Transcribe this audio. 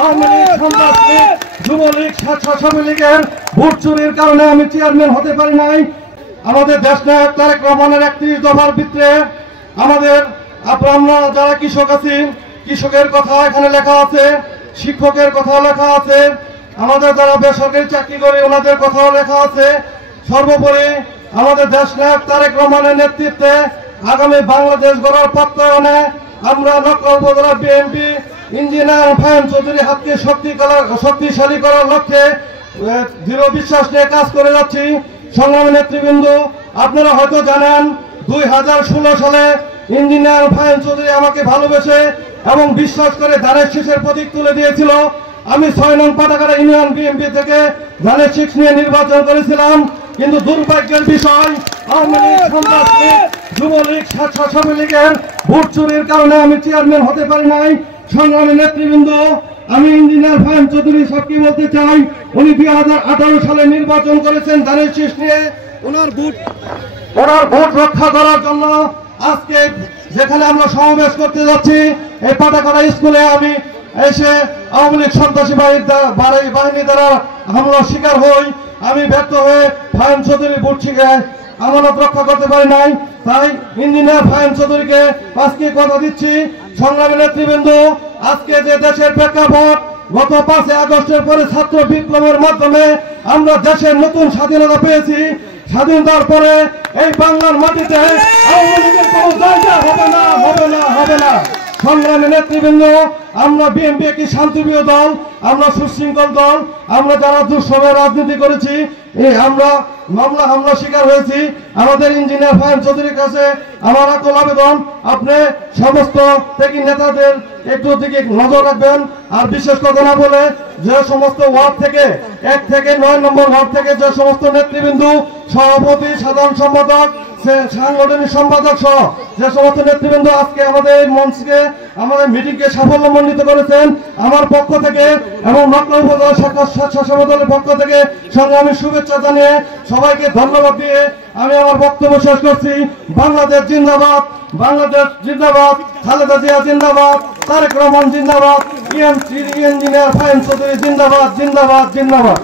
আওয়ামী লীগ, সন্ত্রাসলীগ, যুবলীগ, স্বেচ্ছাসেবী লীগের ভোট চুরির কারণে আমি চেয়ারম্যান হতে পারি নাই। আমাদের দেশনায়ক তারেক রহমানের 31 দফার ভিতরে আমাদের আমরা যারা কৃষক আছি, কৃষকের কথা এখানে লেখা আছে, শিক্ষকের কথা লেখা আছে, আমাদের যারা বেসরকারি চাকরি করে ওনাদের কথাও লেখা আছে। সর্বোপরি আমাদের দেশনায়ক তারেক রহমানের নেতৃত্বে আগামী বাংলাদেশ গড়ার প্রত্যয়নে আমরা নকলা উপজেলা বিএনপি ইঞ্জিনিয়ার ফাহিম চৌধুরী হাতকে শক্তিশালী করার লক্ষ্যে দৃঢ় বিশ্বাস নিয়ে কাজ করে যাচ্ছি। সংগ্রামী নেতৃবৃন্দ, আপনারা হয়তো জানেন 2016 সালে ইঞ্জিনিয়ার ফাহিম চৌধুরী আমাকে ভালোবেসে এবং বিশ্বাস করে ধানের শীষের প্রতীক তুলে দিয়েছিল। আমি 6 নং পাটাকাটা ইউনিয়ন বিএনপি থেকে ধানের শীষ নিয়ে নির্বাচন করেছিলাম। কিন্তু দুর্ভাগ্যের বিষয়, আওয়ামী লীগ, সন্ত্রাসলীগ, যুবলীগ, স্বেচ্ছাসেবী লীগের ভোট চুরির কারণে আমি চেয়ারম্যান হতে পারি নাই। সংগ্রামী নেতৃবৃন্দ, আমি ইঞ্জিনিয়ার ফাহিম চৌধুরী সবকে বলতে চাই, উনি 2018 সালে নির্বাচন করেছেন ধানের শীষ নিয়ে। ওনার ভোট রক্ষা করার জন্য আজকে যেখানে আমরা সমাবেশ করতে যাচ্ছি, এই পাটাকাটা স্কুলে আমি এসে আওয়ামী লীগ সন্ত্রাসী বাহিনী দ্বারা হামলার শিকার হই। আমি ব্যর্থ হয়ে ফাহিম চৌধুরীর ভোট আমানত রক্ষা করতে পারি নাই। তাই ইঞ্জিনিয়ার ফাহিম চৌধুরীকে আজকে কথা দিচ্ছি। সংগ্রামী নেতৃবৃন্দ, আজকে যে দেশের প্রেক্ষাপট, গত 5 আগস্টের পরে ছাত্র বিপ্লবের মাধ্যমে আমরা দেশের নতুন স্বাধীনতা পেয়েছি। স্বাধীনতার পরে এই বাংলার মাটিতে আওয়ামী লীগের কোনো জায়গা হবে না, হবে না, হবে না। সংগ্রামী নেতৃবৃন্দ, আমরা বিএনপি একটি শান্তিপ্রিয় দল, আমরা সুশৃঙ্খল দল। আমরা যারা দুঃসময়ে রাজনীতি করেছি, আমরা মামলা হামলা শিকার হয়েছি। আমাদের ইঞ্জিনিয়ার ফাহিম চৌধুরীর কাছে আমার আকুল আবেদন, আপনি সমস্ত থেকে নেতাদের একটু দিকে নজর রাখবেন। আর বিশেষ কথা না বলে যে সমস্ত ওয়ার্ড থেকে 1 থেকে 9 নম্বর ওয়ার্ড থেকে যে সমস্ত নেতৃবৃন্দ, সভাপতি, সাধারণ সম্পাদক, সাংগঠনিক সম্পাদক সহ যে সমস্ত নেতৃবৃন্দ আজকে আমাদের এই মঞ্চকে, আমাদের মিটিংকে সাফল্যমণ্ডিত করেছেন, আমার পক্ষ থেকে এবং নকলা উপজেলা স্বেচ্ছাসেবক দলের পক্ষ থেকে সংগ্রামী শুভেচ্ছা জানিয়ে সবাইকে ধন্যবাদ দিয়ে আমি আমার বক্তব্য শেষ করছি। বাংলাদেশ জিন্দাবাদ, বাংলাদেশ জিন্দাবাদ, খালেদা জিয়া জিন্দাবাদ, তারেক রহমান জিন্দাবাদ, ইঞ্জিনিয়ার ফাহিম চৌধুরী জিন্দাবাদ, জিন্দাবাদ, জিন্দাবাদ।